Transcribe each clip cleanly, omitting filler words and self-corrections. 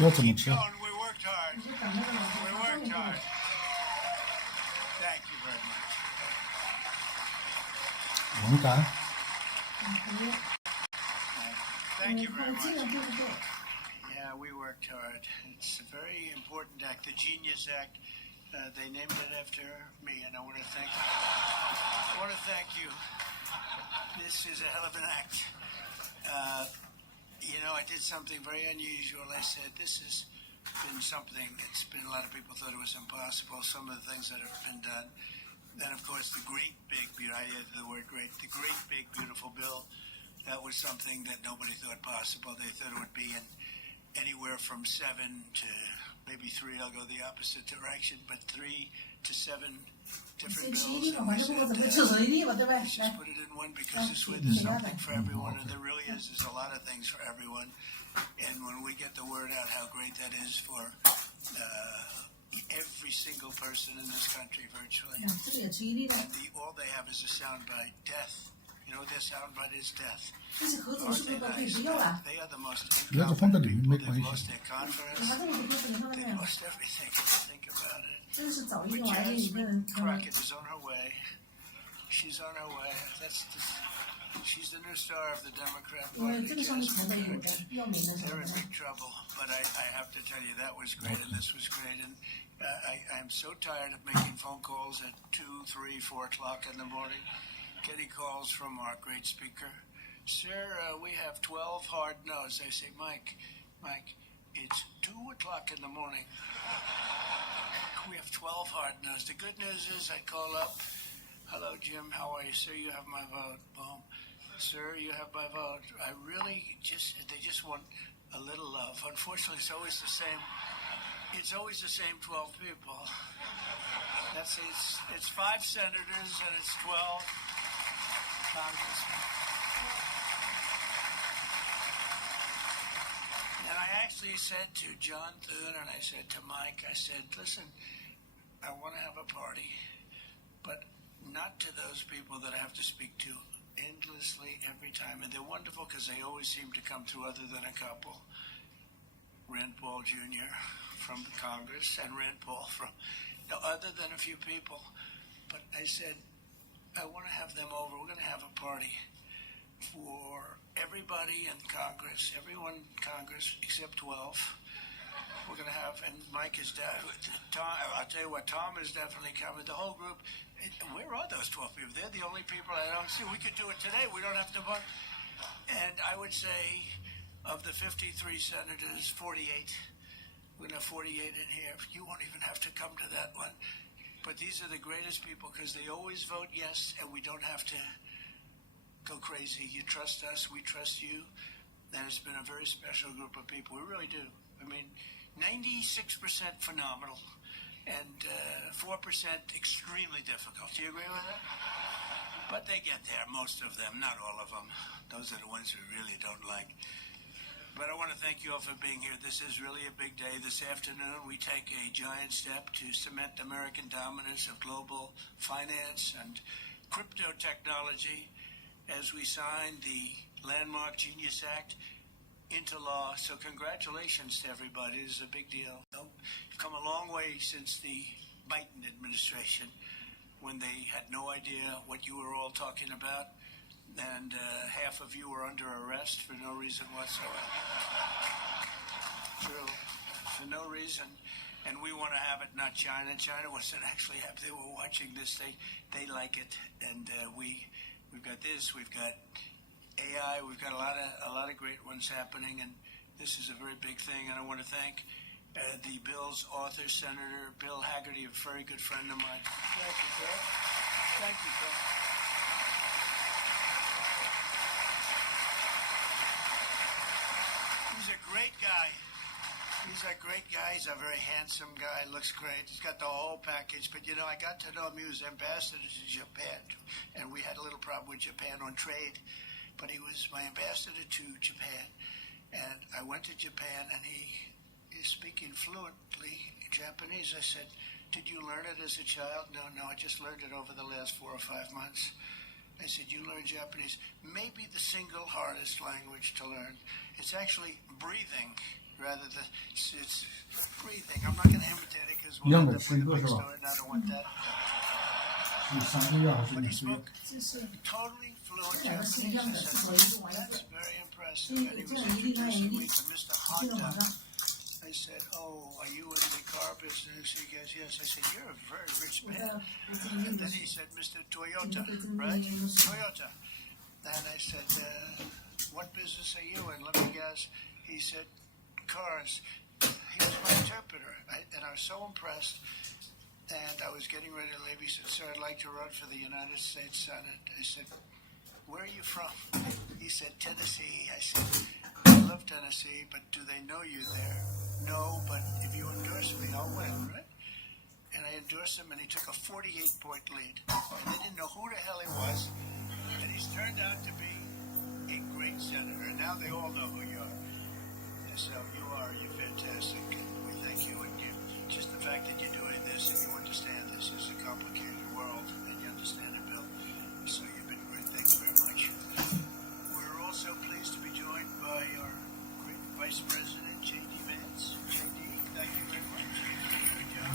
要怎么吃？ We worked hard. We worked hard. Thank you very much. 勇敢。 Thank you very much. Yeah, we worked hard. It's a very important act, the Genius Act. They named it after me, and I want to thank you. This is a hell of an act. I did something very unusual. I said this has been something that's been a lot of people thought it was impossible. Some of the things that have been done. Then, of course, the great big, I added the word great, the great big beautiful bill. That was something that nobody thought possible. They thought it would be in anywhere from 7 to maybe 3. I'll go the opposite direction, but 3 to 7 different bills. And we said, let's just put it in one because this way there's something for everyone, and there really is. There's a lot of things for everyone. And when we get the word out how great that is for every single person in this country virtually, and all they have is a soundbite, death. You know what their soundbite is? Death. Aren't they nice? They are the most incompetent people. They've lost their confidence. They've lost everything. Think about it. But Jasmine Crockett is on her way. She's on her way. She's the new star of the Democrat Party. They're in big trouble. But I have to tell you, that was great, and this was great. And I'm so tired of making phone calls at 2, 3, 4 o'clock in the morning. Getting calls from our great speaker. Sir, we have 12 hard no's. I say, Mike, it's 2 o'clock in the morning. We have 12 hard no's. The good news is I call up. Hello, Jim. How are you? Sir, you have my vote. Boom. Sir, you have my vote. They just want a little love. Unfortunately, it's always the same 12 people. It's 5 senators and it's 12 congressmen. And I actually said to John Thune and I said to Mike, I said, listen, I want to have a party, but not to those people that I have to speak to endlessly every time. And they're wonderful because they always seem to come through other than a couple. Rand Paul Jr. from Congress and Rand Paul from other than a few people. But I said, I want to have them over. We're going to have a party for everybody in Congress, everyone in Congress except 12. We're going to have, and Mike is Tom. I'll tell you what, Tom is definitely coming. The whole group. Where are those 12 people? They're the only people I don't see. We could do it today. We don't have to vote. And I would say, of the 53 senators, 48. We're going to have 48 in here. You won't even have to come to that one. But these are the greatest people because they always vote yes, and we don't have to go crazy. You trust us, we trust you. And it's been a very special group of people. We really do. I mean, 96% phenomenal and 4% extremely difficult. Do you agree with that? But they get there, most of them, not all of them. Those are the ones we really don't like. But I want to thank you all for being here. This is really a big day. This afternoon, we take a giant step to cement American dominance of global finance and crypto technology as we sign the landmark Genius Act into law. So congratulations to everybody. This is a big deal. You've come a long way since the Biden administration when they had no idea what you were all talking about. And half of you were under arrest for no reason whatsoever. True. For no reason. And we want to have it, not China. China wasn't actually happy. They were watching this. They like it. And we've got this. We've got AI. We've got a lot of great ones happening. And this is a very big thing. And I want to thank the bill's author, Senator Bill Hagerty, a very good friend of mine. Thank you, Bill. Thank you, Bill. He's a great guy. He's a great guy. He's a very handsome guy. Looks great. He's got the whole package. But, I got to know him. He was ambassador to Japan. And we had a little problem with Japan on trade. But he was my ambassador to Japan. And I went to Japan, and he is speaking fluently Japanese. I said, did you learn it as a child? No, I just learned it over the last 4 or 5 months. I said, you learn Japanese. Maybe the single hardest language to learn. It's actually breathing rather than it's breathing. I'm not going to imitate it because we'll end up with a big story, and I don't want that. But he spoke totally fluent Japanese. That's very impressive. And he was introducing me to Mr. Honda. I said, "Oh, are you in the car business?" He goes, "Yes." I said, "You're a very rich man." And then he said, "Mr. Toyota, right? Toyota." And I said, "What business are you in?" Let me guess. He said, "Cars." He was my interpreter, and I was so impressed. And I was getting ready to leave. He said, "Sir, I'd like to run for the United States Senate." I said, "Where are you from?" He said, "Tennessee." I said, "I love Tennessee, but do they know you there?" "No, but if you endorse me, I'll win, right?" And I endorsed him, and he took a 48-point lead. And they didn't know who the hell he was. And he's turned out to be a great senator. Now they all know who you are. And so you're fantastic. And we thank you. And just the fact that you're doing this and you understand this is a complicated world, and you understand it, Bill. So you've been great. Thanks very much. We're also pleased to be joined by our great Vice President, J.D. Vance. J.D., thank you very much. Good job.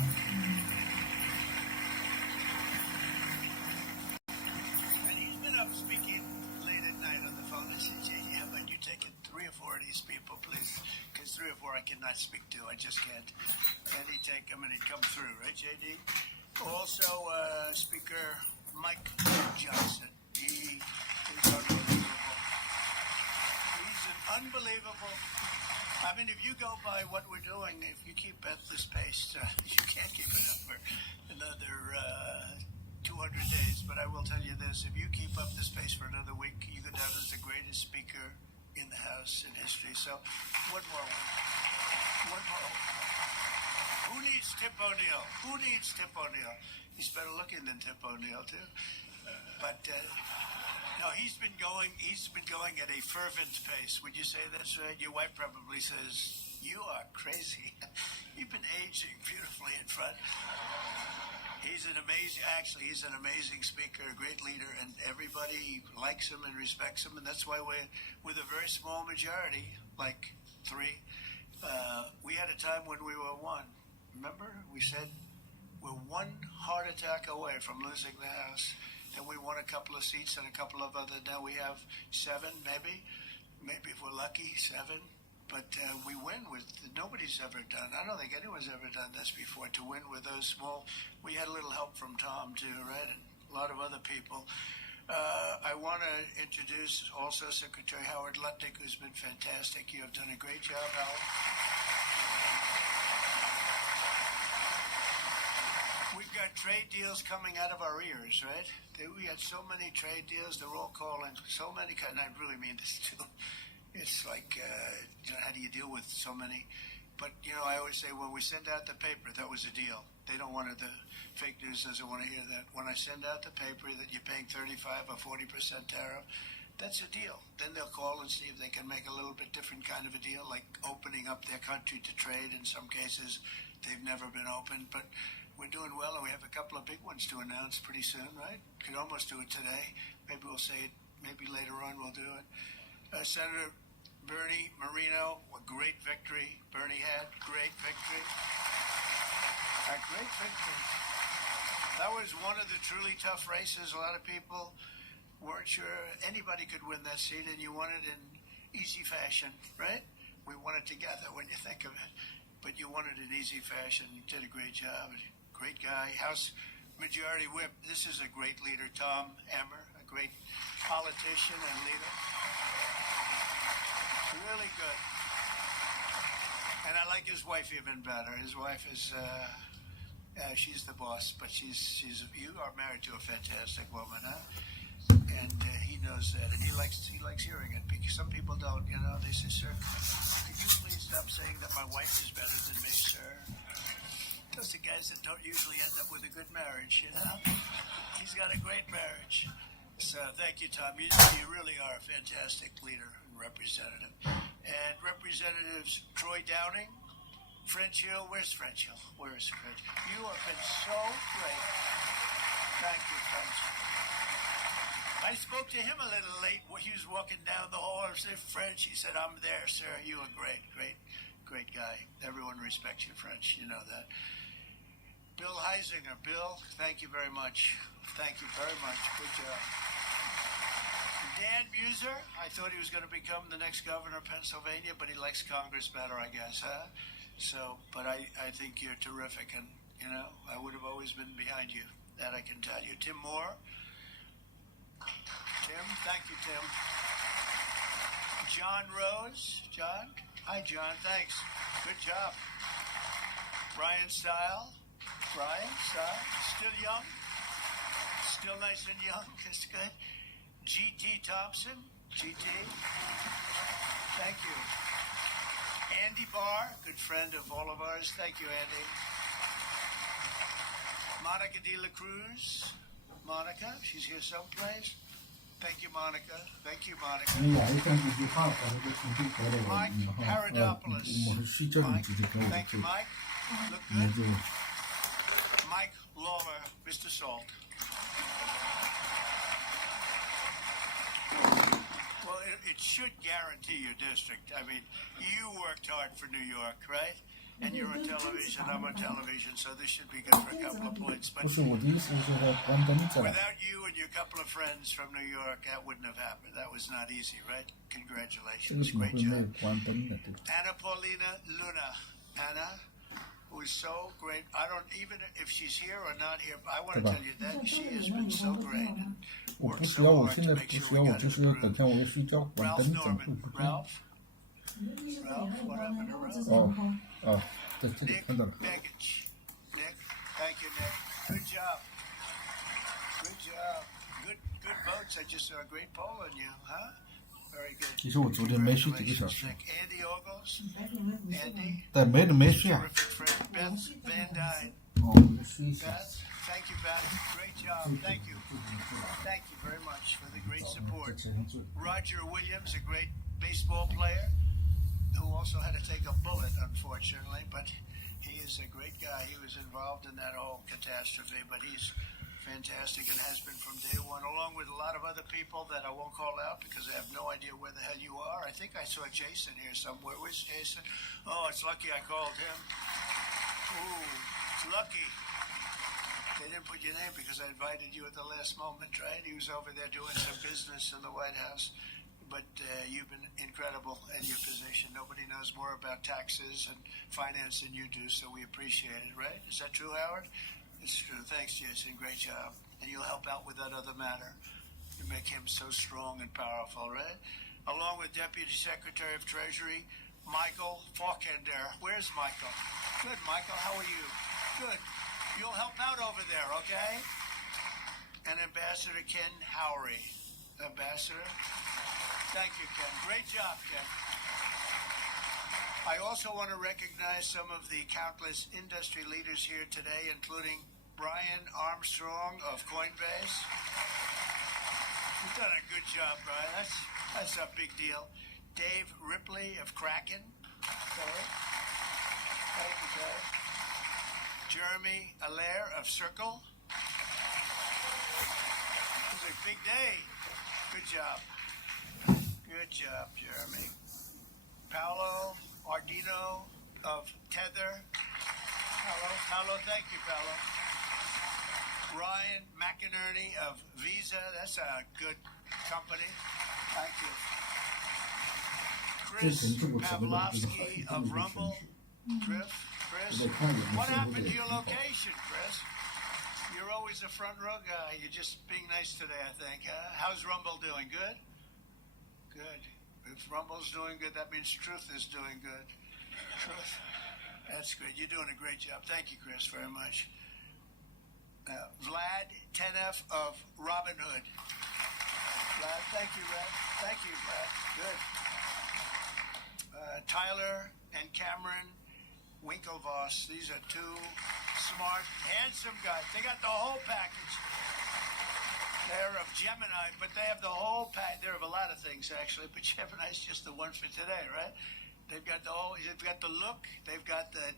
And he's been up speaking late at night on the phone. I said, "J.D., how about you taking 3 or 4 of these people, please? Because 3 or 4 I cannot speak to. I just can't." And he'd take them and he'd come through, right, J.D.? Also, Speaker Mike Johnson. He's unbelievable. He's an unbelievable. I mean, if you go by what we're doing, if you keep at this pace, you can't keep it up for another 200 days. But I will tell you this, if you keep up this pace for another week, you go down as the greatest speaker in the House in history. So, one more week. One more week. Who needs Tip O'Neill? Who needs Tip O'Neill? He's better looking than Tip O'Neill, too. But, no, he's been going at a fervent pace. Would you say that's right? Your wife probably says, "You are crazy." You've been aging beautifully in front. He's an amazing speaker, a great leader, and everybody likes him and respects him, and that's why with a very small majority, like 3, we had a time when we were 1. Remember? We said we're 1 heart attack away from losing the House. Then we won a couple of seats and a couple of other. Now we have 7, maybe if we're lucky, 7. But we win with nobody's ever done. I don't think anyone's ever done this before, to win with those small. We had a little help from Tom too, right, and a lot of other people. I want to introduce also Secretary Howard Lutnick, who's been fantastic. You have done a great job, Howard. We've got trade deals coming out of our ears, right? We had so many trade deals. They're all calling so many, and I really mean this too. It's like, how do you deal with so many? But, I always say, when we send out the paper, that was a deal. They don't want the fake news doesn't want to hear that. When I send out the paper that you're paying 35 or 40% tariff, that's a deal. Then they'll call and see if they can make a little bit different kind of a deal, like opening up their country to trade. In some cases, they've never been opened. But we're doing well, and we have a couple of big ones to announce pretty soon, right? Could almost do it today. Maybe we'll say it. Maybe later on we'll do it. Senator Bernie Moreno, a great victory. Bernie had great victory. A great victory. That was one of the truly tough races. A lot of people weren't sure anybody could win that seat, and you won it in easy fashion, right? We won it together when you think of it. But you won it in easy fashion. You did a great job. Great guy. House Majority Whip. This is a great leader, Tom Emmer, a great politician and leader. Really good. And I like his wife even better. His wife is, she's the boss, but you are married to a fantastic woman, huh? And he knows that, and he likes hearing it, because some people don't, they say, "Sir, could you please stop saying that my wife is better than me, sir?" Those are guys that don't usually end up with a good marriage, He's got a great marriage. So thank you, Tom. You really are a fantastic leader and representative. And Representatives Troy Downing, French Hill. Where's French Hill? Where is French? You have been so great. Thank you, French. I spoke to him a little late when he was walking down the hall. I said, "French." He said, "I'm there, sir." You are great, great, great guy. Everyone respects you, French. You know that. Bill Heisinger. Bill, thank you very much. Thank you very much. Good job. Dan Muser, I thought he was going to become the next governor of Pennsylvania, but he likes Congress better, I guess, huh? So, but I think you're terrific, and, you know, I would have always been behind you. That I can tell you. Tim Moore. Tim, thank you, Tim. John Rose. John? Hi, John. Thanks. Good job. Brian Style. Brian Style. Still young. Still nice and young. That's good. G.T. Thompson. G.T. Thank you. Andy Barr. Good friend of all of ours. Thank you, Andy. Monica De La Cruz. Monica. She's here someplace. Thank you, Monica. Thank you, Monica. Mike Paradopoulos. Mike. Thank you, Mike. Look good. Mike Lawler, Mr. Salt. Well, it should guarantee your district. I mean, you worked hard for New York, right? And you're on television, I'm on television, so this should be good for a couple of points. But without you and your couple of friends from New York, that wouldn't have happened. That was not easy, right? Congratulations. Great job. Anna Paulina Luna. Anna, who is so great. I don't, even if she's here or not here, I want to tell you that she has been so great. And worked so hard to make sure we got it approved. Ralph Norman. Ralph, what happened to Ralph? Nick Begich. Nick, thank you, Nick. Good job. Good job. Good votes. I just saw a great poll on you, huh? Very good. 其实我昨天没睡几个小时。 Andy Ogles. Andy. 但没睡啊。 Terrific friend. Beth Van Dyne. 哦，我睡一下。 Beth, thank you, Beth. Great job. Thank you. Thank you very much for the great support. Roger Williams, a great baseball player, who also had to take a bullet, unfortunately, but he is a great guy. He was involved in that whole catastrophe, but he's fantastic and has been from day one, along with a lot of other people that I won't call out because I have no idea where the hell you are. I think I saw Jason here somewhere. Where's Jason? Oh, it's lucky I called him. Ooh, it's lucky. They didn't put your name because I invited you at the last moment, right? He was over there doing some business in the White House. But you've been incredible in your position. Nobody knows more about taxes and finance than you do, so we appreciate it, right? Is that true, Howard? It's true. Thanks, Jason. Great job. And you'll help out with that other matter. You make him so strong and powerful, right? Along with Deputy Secretary of Treasury, Michael Faulkender. Where's Michael? Good, Michael. How are you? Good. You'll help out over there, okay? And Ambassador Ken Howry. Ambassador? Thank you, Ken. Great job, Ken. I also want to recognize some of the countless industry leaders here today, including Brian Armstrong of Coinbase. You've done a good job, Brian. That's a big deal. Dave Ripley of Kraken. Okay. Thank you, Dave. Jeremy Allaire of Circle. It was a big day. Good job. Good job, Jeremy. Paolo Ardino of Tether. Paolo, thank you, Paolo. Ryan McInerney of Visa. That's a good company. Thank you. Chris Pavlovsky of Rumble. Chris, what happened to your location, Chris? You're always a front row guy. You're just being nice today, I think. How's Rumble doing? Good? Good. If Rumble's doing good, that means Truth is doing good. Truth. That's good. You're doing a great job. Thank you, Chris, very much. Vlad Tenev of Robinhood. Vlad, thank you, Vlad. Thank you, Vlad. Good. Tyler and Cameron Winklevoss. These are two smart, handsome guys. They got the whole package. They're of Gemini, but they have the whole pack. They're of a lot of things, actually, but Gemini's just the one for today, right? They've got the whole, they've got the look, they've got the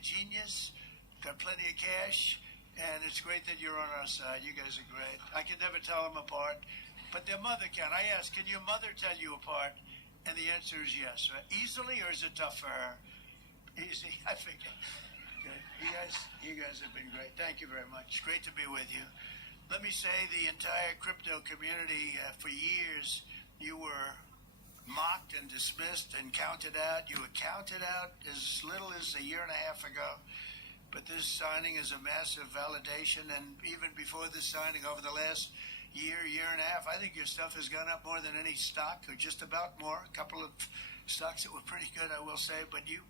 genius, got plenty of cash, and it's great that you're on our side. You guys are great. I can never tell them apart, but their mother can. I asked, can your mother tell you apart? And the answer is yes. Right? Easily, or is it tough for her? Easy, I figured. Good. You guys have been great. Thank you very much. It's great to be with you. Let me say the entire crypto community, for years, you were mocked and dismissed and counted out. You were counted out as little as a year and a half ago. But this signing is a massive validation. And even before this signing, over the last year and a half, I think your stuff has gone up more than any stock, or just about more. A couple of stocks that were pretty good, I will say, but you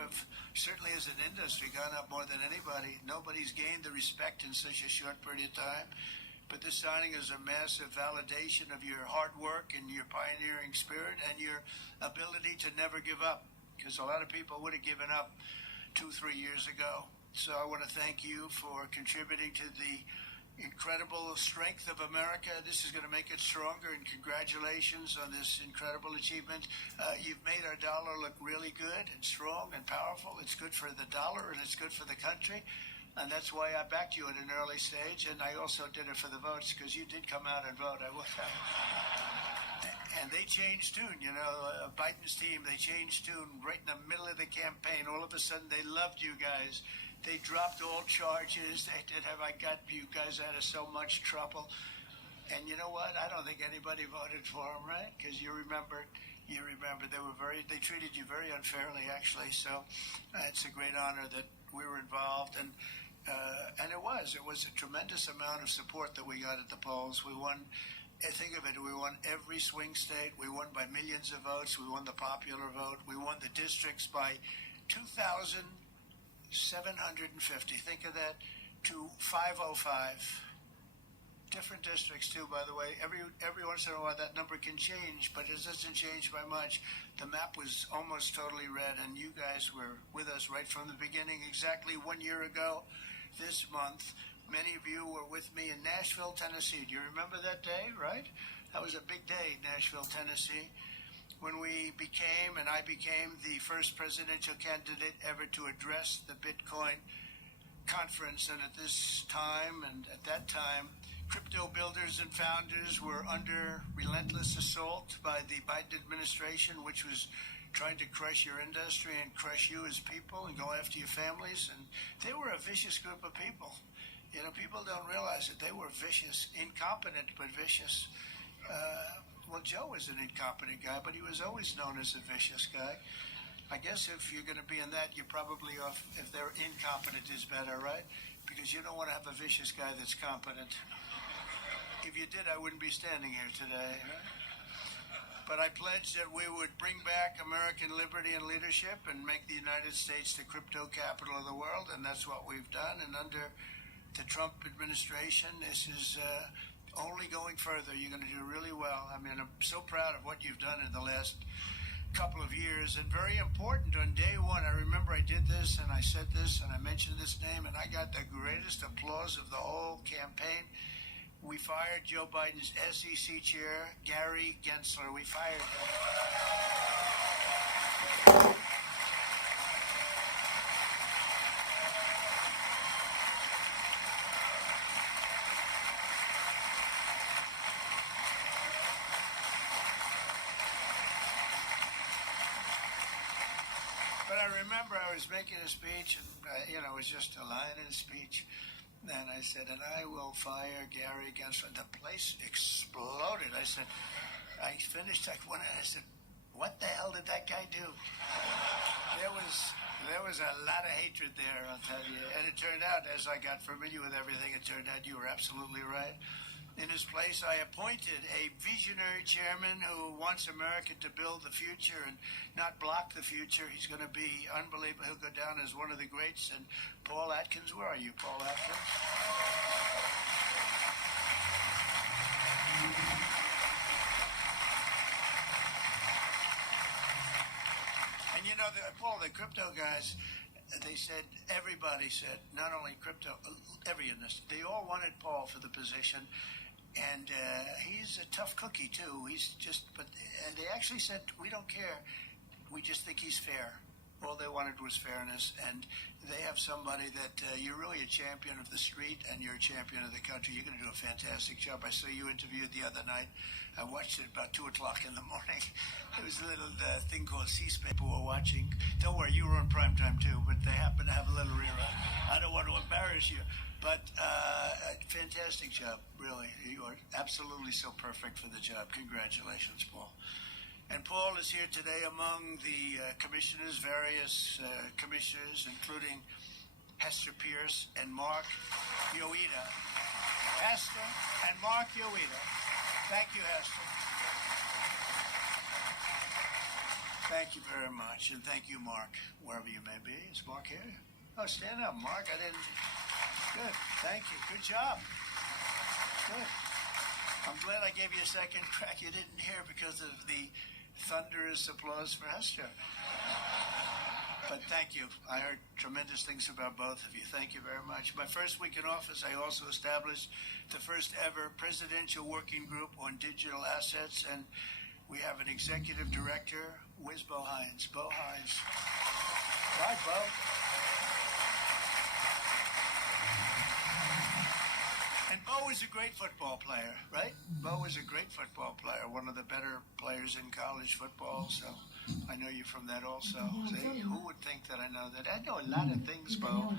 have certainly as an industry gone up more than anybody. Nobody's gained the respect in such a short period of time. But this signing is a massive validation of your hard work and your pioneering spirit and your ability to never give up, because a lot of people would have given up 2-3 years ago. So I want to thank you for contributing to the incredible strength of America. This is going to make it stronger, and congratulations on this incredible achievement. You've made our dollar look really good and strong and powerful. It's good for the dollar and it's good for the country, and that's why I backed you at an early stage, and I also did it for the votes, because you did come out and vote. And they changed tune, Biden's team, they changed tune right in the middle of the campaign. All of a sudden, they loved you guys. They dropped all charges. They did have I got you guys out of so much trouble. And you know what? I don't think anybody voted for them, right? Because you remember they treated you very unfairly, actually. So it's a great honor that we were involved, and it was a tremendous amount of support that we got at the polls. We won. Think of it, we won every swing state. We won by millions of votes. We won the popular vote. We won the districts by 2,750. Think of that, to 505. Different districts too, by the way. Every once in a while that number can change, but it doesn't change by much. The map was almost totally red, and you guys were with us right from the beginning. Exactly 1 year ago this month, many of you were with me in Nashville, Tennessee. Do you remember that day, right? That was a big day, Nashville, Tennessee, when I became the first presidential candidate ever to address the Bitcoin conference. And at that time, crypto builders and founders were under relentless assault by the Biden administration, which was trying to crush your industry and crush you as people and go after your families. And they were a vicious group of people. People don't realize it. They were vicious, incompetent, but vicious. Well, Joe was an incompetent guy, but he was always known as a vicious guy. I guess if you're going to be in that, you're probably off. If they're incompetent is better, right? Because you don't want to have a vicious guy that's competent. If you did, I wouldn't be standing here today. Right? But I pledged that we would bring back American liberty and leadership and make the United States the crypto capital of the world, and that's what we've done. And under the Trump administration, this is only going further. You're going to do really well. I mean, I'm so proud of what you've done in the last couple of years, and very important. On day one, I remember I did this, and I said this, and I mentioned this name, and I got the greatest applause of the whole campaign. We fired Joe Biden's SEC chair, Gary Gensler. We fired him. But I remember I was making a speech, and it was just a line in a speech. And I said, and I will fire Gary Gensler. The place exploded. I finished like one, and I said, what the hell did that guy do? There was a lot of hatred there, I'll tell you. And it turned out, as I got familiar with everything, it turned out you were absolutely right. In his place, I appointed a visionary chairman who wants America to build the future and not block the future. He's going to be unbelievable. He'll go down as one of the greats. And Paul Atkins, where are you, Paul Atkins? And Paul, the crypto guys, everybody said, not only crypto, every industry, they all wanted Paul for the position. And he's a tough cookie, too. But they actually said, we don't care. We just think he's fair. All they wanted was fairness, and they have somebody that you're really a champion of the street and you're a champion of the country. You're going to do a fantastic job. I saw you interviewed the other night. I watched it about 2 o'clock in the morning. It was a little thing called C-SPAN. People were watching. Don't worry, you were on primetime too, but they happen to have a little rerun. I don't want to embarrass you, but fantastic job, really. You are absolutely so perfect for the job. Congratulations, Paul. And Paul is here today among the commissioners, various commissioners, including Hester Pierce and Mark Yoida. Hester and Mark Yoida. Thank you, Hester. Thank you very much. And thank you, Mark, wherever you may be. Is Mark here? Oh, stand up, Mark. I didn't. Good. Thank you. Good job. Good. I'm glad I gave you a second crack. You didn't hear because of the thunderous applause for Hester. But thank you. I heard tremendous things about both of you. Thank you very much. My first week in office, I also established the first ever presidential working group on digital assets, and we have an executive director. Where's Bo Hines? Bo Hines. Right, Bo? And Bo is a great football player, right? Bo is a great football player, one of the better players in college football, so I know you from that also. See, who would think that I know that? I know a lot of things, Bo,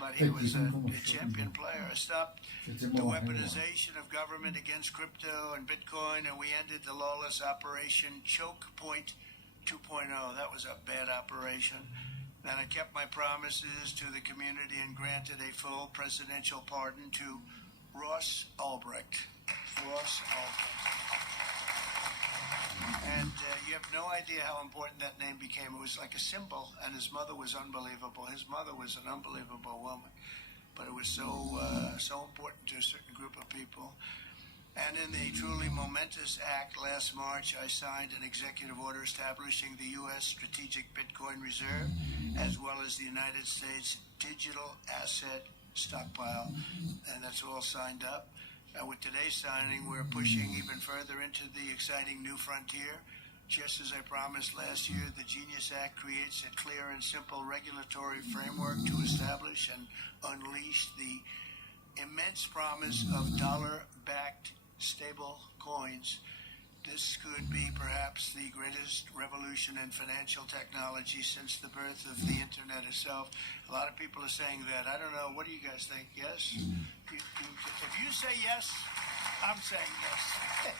but he was a champion player. I stopped the weaponization of government against crypto and Bitcoin, and we ended the lawless operation Choke Point 2.0. That was a bad operation. Then I kept my promises to the community and granted a full presidential pardon to Ross Ulbricht. Ross Ulbricht. And you have no idea how important that name became. It was like a symbol, and his mother was unbelievable. His mother was an unbelievable woman, but it was so important to a certain group of people. And in the truly momentous act last March, I signed an executive order establishing the U.S. Strategic Bitcoin Reserve, as well as the United States Digital Asset Stockpile. And that's all signed up. And with today's signing, we're pushing even further into the exciting new frontier. Just as I promised last year, the Genius Act creates a clear and simple regulatory framework to establish and unleash the immense promise of dollar-backed stable coins. This could be perhaps the greatest revolution in financial technology since the birth of the internet itself. A lot of people are saying that. I don't know. What do you guys think? Yes? If you say yes, I'm saying yes.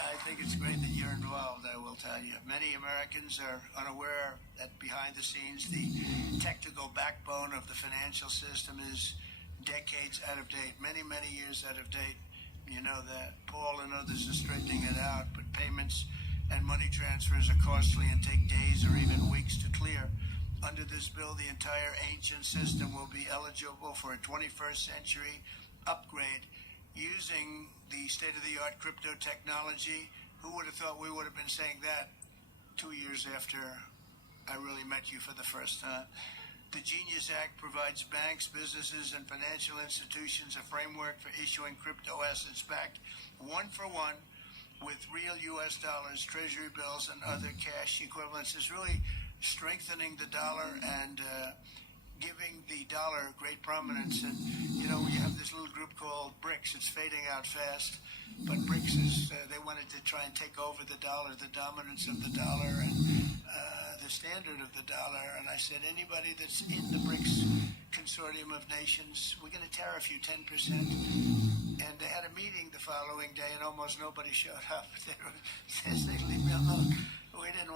I think it's great that you're involved, I will tell you. Many Americans are unaware that behind the scenes, the technical backbone of the financial system is decades out of date, many, many years out of date. You know that. Paul and others are straightening it out, but payments and money transfers are costly and take days or even weeks to clear. Under this bill, the entire ancient system will be eligible for a 21st century upgrade using the state-of-the-art crypto technology. Who would have thought we would have been saying that 2 years after I really met you for the first time? The Genius Act provides banks, businesses, and financial institutions a framework for issuing crypto assets backed one-for-one with real U.S. dollars, treasury bills, and other cash equivalents. Is really strengthening the dollar and giving the dollar great prominence. And, you know, you have this little group called BRICS. It's fading out fast, but BRICS is, they wanted to try and take over the dollar, the dominance of the dollar, and the standard of the dollar. And I said, anybody that's in the BRICS consortium of nations, we're going to tariff you 10%. And they had a meeting the following day, and almost nobody showed up. They said, leave me alone. They didn't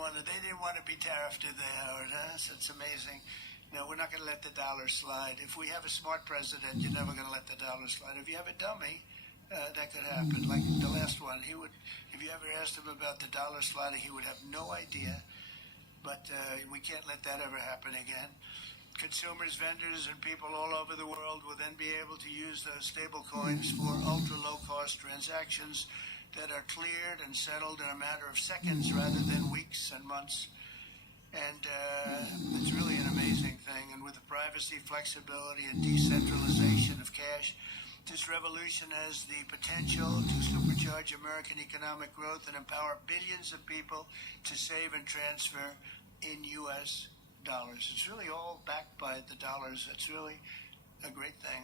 want to be tariffed, did they, Howard? Huh? So it's amazing. No, we're not going to let the dollar slide. If we have a smart president, you're never going to let the dollar slide. If you have a dummy, that could happen. Like the last one, he would. If you ever asked him about the dollar sliding, he would have no idea. But we can't let that ever happen again. Consumers, vendors, and people all over the world will then be able to use those stable coins for ultra-low-cost transactions that are cleared and settled in a matter of seconds rather than weeks and months. And it's really an amazing thing. And with the privacy, flexibility, and decentralization of cash, this revolution has the potential to supercharge American economic growth and empower billions of people to save and transfer in U.S. dollars. It's really all backed by the dollars. It's really a great thing.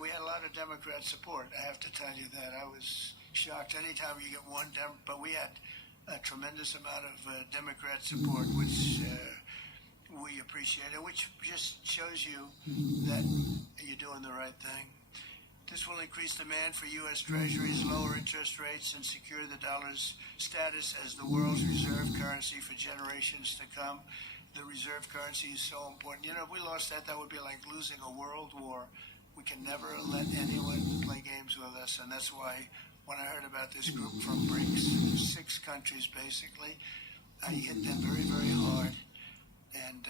We had a lot of Democrat support. I have to tell you that. I was shocked anytime you get one but we had a tremendous amount of Democrat support, which we appreciate, and which just shows you that you're doing the right thing. This will increase demand for U.S. Treasuries, lower interest rates, and secure the dollar's status as the world's reserve currency for generations to come. The reserve currency is so important. If we lost that, that would be like losing a world war. We can never let anyone play games with us, and that's why when I heard about this group from BRICS, 6 countries basically, I hit them very, very hard. And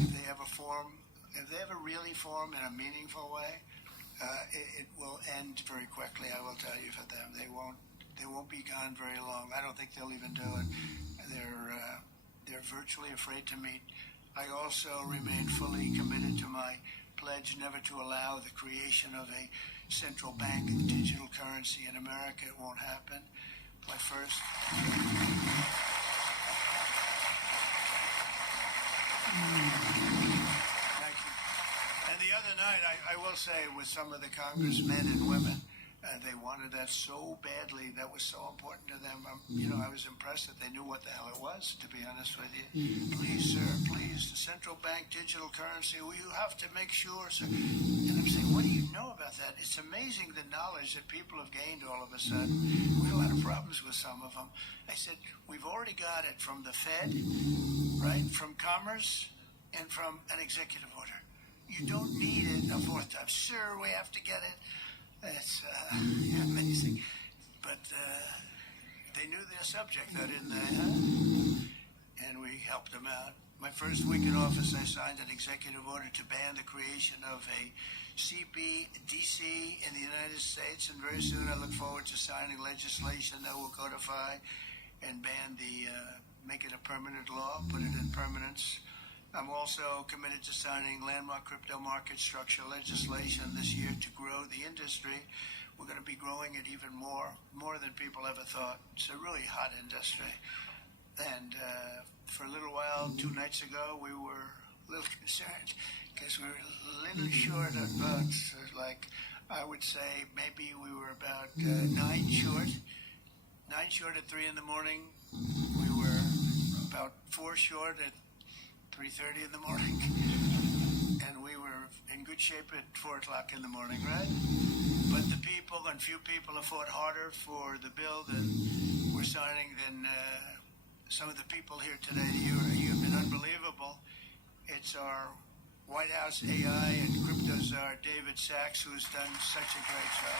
if they ever really form in a meaningful way, it will end very quickly. I will tell you for them, they won't be gone very long. I don't think they'll even do it. They're virtually afraid to meet. I also remain fully committed to my pledge never to allow the creation of a central bank digital currency in America. It won't happen. My first. Thank you. And the other night, I will say, with some of the congressmen and women, they wanted that so badly. That was so important to them. I was impressed that they knew what the hell it was, to be honest with you. Please, sir, please, the central bank digital currency, well, you have to make sure, sir. And I'm saying, what do you know about that? It's amazing the knowledge that people have gained all of a sudden. We had a lot of problems with some of them. I said, we've already got it from the Fed, right, from Commerce, and from an executive order. You don't need it a fourth time. Sir, we have to get it. It's amazing. But they knew their subject, though, didn't they? And we helped them out. My first week in office, I signed an executive order to ban the creation of a CBDC in the United States. And very soon I look forward to signing legislation that will codify and ban make it a permanent law, put it in permanence. I'm also committed to signing landmark crypto market structure legislation this year to grow the industry. We're going to be growing it even more than people ever thought. It's a really hot industry. And for a little while, 2 nights ago, we were a little concerned because we were a little short on votes. Like, I would say maybe we were about 9 short. 9 short at 3 in the morning. We were about 4 short at 3:30 in the morning, and we were in good shape at 4 o'clock in the morning, right? But the people, and few people, have fought harder for the bill than we're signing than some of the people here today. You have been unbelievable. It's our White House AI and crypto czar, David Sachs, who has done such a great job.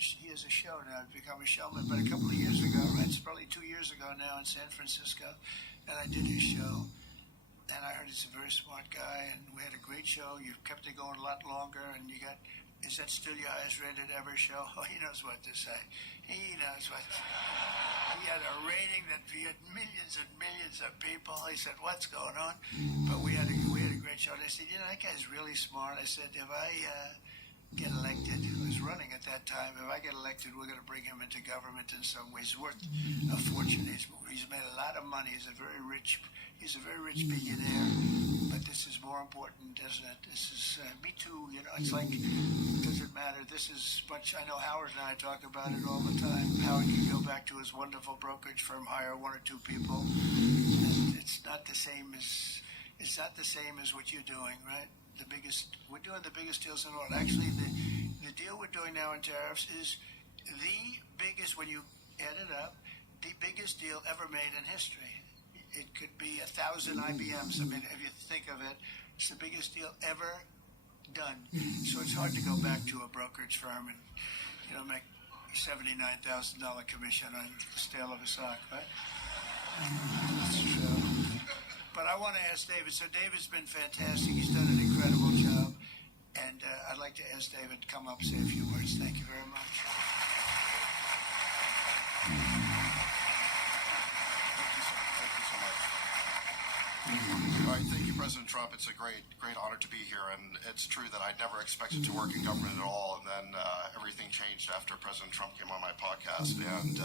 He has a show now. He's become a showman, but a couple of years ago, right? It's probably 2 years ago now in San Francisco, and I did his show. And I heard he's a very smart guy, and we had a great show. You've kept it going a lot longer, and is that still your highest rated ever show? Oh, he knows what to say. He knows what. He had a rating that he had millions and millions of people. He said, "What's going on?" But we had a great show. And I said, that guy's really smart. I said, if I get elected, who was running at that time, if I get elected, we're going to bring him into government in some ways. He's worth a fortune. He's made a lot of money. He's a very rich billionaire. But this is more important, isn't it? This is me too. It's like, it doesn't matter. This is much. I know Howard and I talk about it all the time. Howard can go back to his wonderful brokerage firm, hire 1 or 2 people. And it's not the same as what you're doing, right? We're doing the biggest deals in the world. Actually, the deal we're doing now in tariffs is the biggest, when you add it up, the biggest deal ever made in history. It could be 1,000 IBMs. I mean, if you think of it, it's the biggest deal ever done. So it's hard to go back to a brokerage firm and, make $79,000 commission on the sale of a stock, right? That's true. But I want to ask David. So David's been fantastic. He's done an incredible job. And I'd like to ask David to come up and say a few words. Thank you very much. All right, thank you, President. President Trump. It's a great honor to be here, and it's true that I never expected to work in government at all, and then everything changed after President Trump came on my podcast, and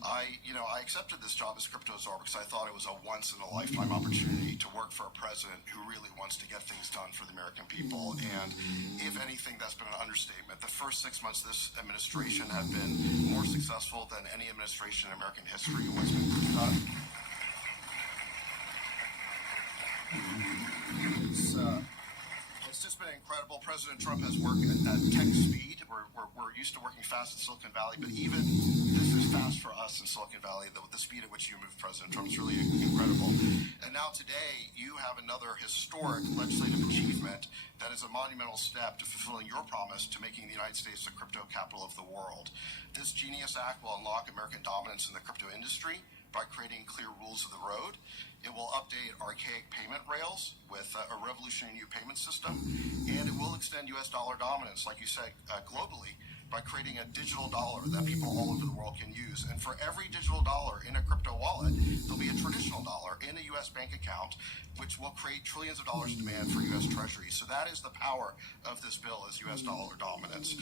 I accepted this job as crypto czar because I thought it was a once-in-a-lifetime opportunity to work for a president who really wants to get things done for the American people, and if anything, that's been an understatement. The first 6 months of this administration have been more successful than any administration in American history in what's been done. It's just been incredible. President Trump has worked at tech speed. We're used to working fast in Silicon Valley, but even this is fast for us in Silicon Valley. The speed at which you move President Trump is really incredible. And now today, you have another historic legislative achievement that is a monumental step to fulfilling your promise to making the United States the crypto capital of the world. This Genius Act will unlock American dominance in the crypto industry by creating clear rules of the road. It will update archaic payment rails with a revolutionary new payment system, and it will extend U.S. dollar dominance, like you said, globally, by creating a digital dollar that people all over the world can use. And for every digital dollar in a crypto wallet, there'll be a traditional dollar in a U.S. bank account, which will create trillions of dollars in demand for U.S. Treasury. So that is the power of this bill, is U.S. dollar dominance.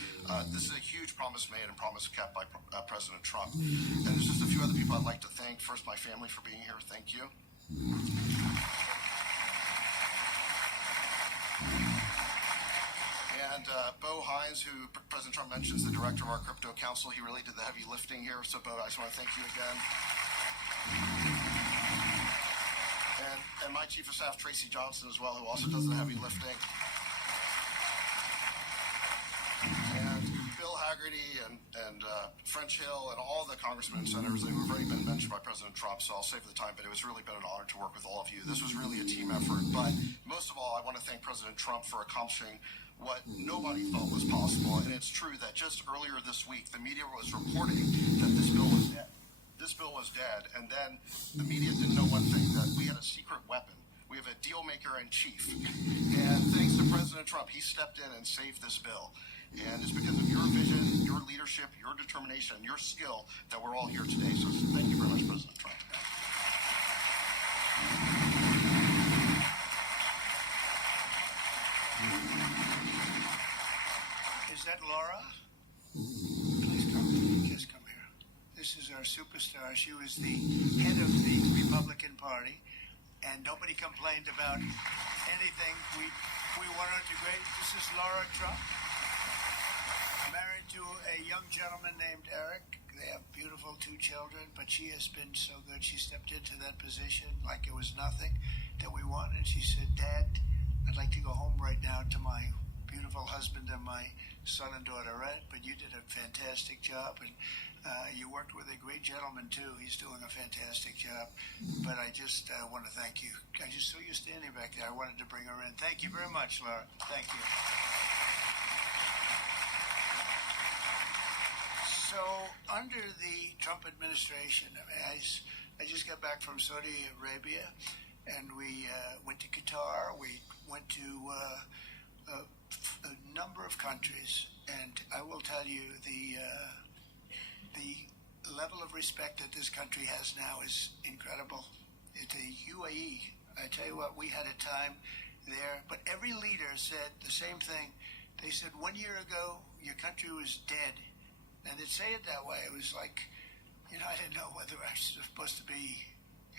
This is a huge promise made and promise kept by President Trump. And there's just a few other people I'd like to thank. First, my family for being here. Thank you. And Bo Hines, who President Trump mentions, the director of our crypto council, he really did the heavy lifting here. So, Bo, I just want to thank you again. And my chief of staff, Tracy Johnson, as well, who also does the heavy lifting. And Bill Haggerty and French Hill and all the congressmen and senators, they've already been mentioned by President Trump, so I'll save the time, but it was really been an honor to work with all of you. This was really a team effort, but most of all, I want to thank President Trump for accomplishing what nobody thought was possible, and it's true that just earlier this week, the media was reporting that this bill was dead. This bill was dead, and then the media didn't know one thing, that we had a secret weapon. We have a deal maker in chief, and thanks to President Trump, he stepped in and saved this bill. And it's because of your vision, your leadership, your determination, your skill that we're all here today. So thank you very much, President Trump. Is that Laura? Please come. Just come here. This is our superstar. She was the head of the Republican Party, and nobody complained about anything. We wanted her to great. This is Laura Trump. Married to a young gentleman named Eric. They have beautiful 2 children, but she has been so good. She stepped into that position like it was nothing that we wanted. She said, Dad, I'd like to go home right now to my beautiful husband and my son and daughter, Red, but you did a fantastic job, and you worked with a great gentleman, too. He's doing a fantastic job, but I just want to thank you. I just saw you standing back there. I wanted to bring her in. Thank you very much, Laura. Thank you. So, under the Trump administration, I just got back from Saudi Arabia, and we went to Qatar. We went to a number of countries, and I will tell you the level of respect that this country has now is incredible. It's a UAE. I tell you what, we had a time there, but every leader said the same thing. They said 1 year ago, your country was dead. And they'd say it that way. It was like, I didn't know whether I was supposed to be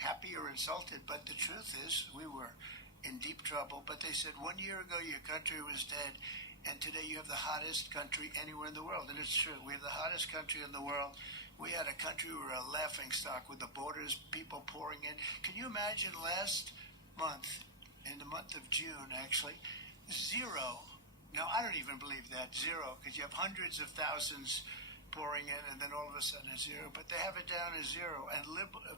happy or insulted. But the truth is, we were in deep trouble. But they said 1 year ago, your country was dead. And today you have the hottest country anywhere in the world. And it's true. We have the hottest country in the world. We had a country we were a laughing stock with the borders, people pouring in. Can you imagine last month, in the month of June, actually, 0. Now, I don't even believe that, 0, because you have hundreds of thousands pouring in, and then all of a sudden it's 0. But they have it down as 0, and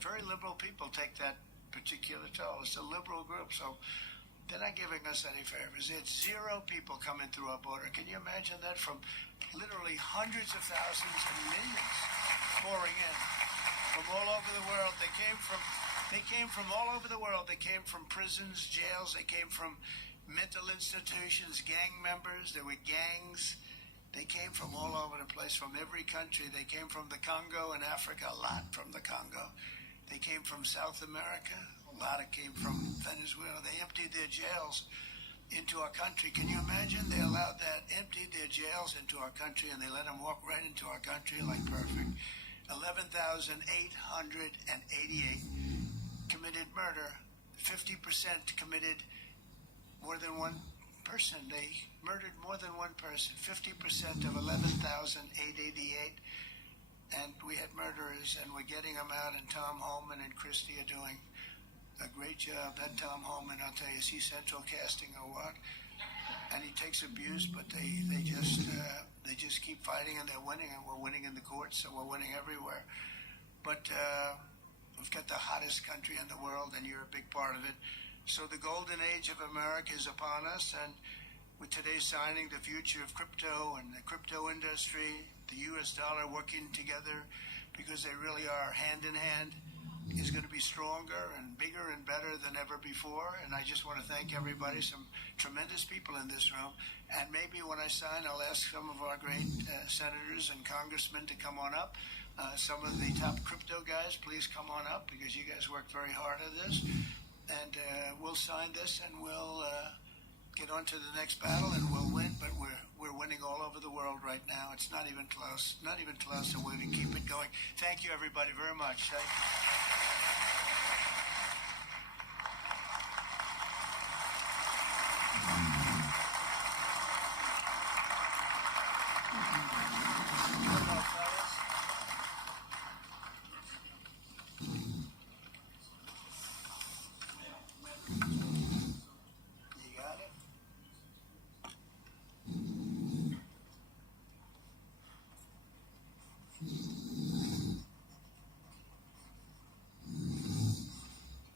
very liberal people take that particular toll. It's a liberal group, so they're not giving us any favors. It's 0 people coming through our border. Can you imagine that? From literally hundreds of thousands and millions pouring in from all over the world. They came from all over the world. They came from prisons, jails. They came from mental institutions, gang members. There were gangs. They came from all over the place, from every country. They came from the Congo in Africa, a lot from the Congo. They came from South America. A lot of came from Venezuela. They emptied their jails into our country. Can you imagine? They allowed that, emptied their jails into our country, and they let them walk right into our country like perfect. 11,888 committed murder. 50% committed more than one person. They murdered more than one person. 50% of 11,888. And we had murderers, and we're getting them out, and Tom Holman and Christie are doing a great job. That Tom Holman, I'll tell you, is he central casting or what? And he takes abuse, but they just keep fighting, and they're winning, and we're winning in the courts, so we're winning everywhere. But we've got the hottest country in the world, and you're a big part of it. So the golden age of America is upon us, and with today's signing, the future of crypto and the crypto industry, the U.S. dollar working together, because they really are hand in hand, is going to be stronger and bigger and better than ever before. And I just want to thank everybody, some tremendous people in this room. And maybe when I sign, I'll ask some of our great senators and congressmen to come on up. Some of the top crypto guys, please come on up, because you guys work very hard at this. And we'll sign this, and we'll get on to the next battle, and we'll win. But we're winning all over the world right now. It's not even close. Not even close, and we're going to keep it going. Thank you, everybody, very much. Thank you.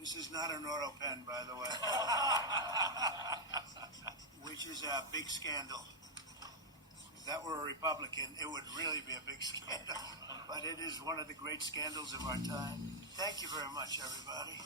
This is not an auto pen, by the way, which is a big scandal. If that were a Republican, it would really be a big scandal. But it is one of the great scandals of our time. Thank you very much, everybody.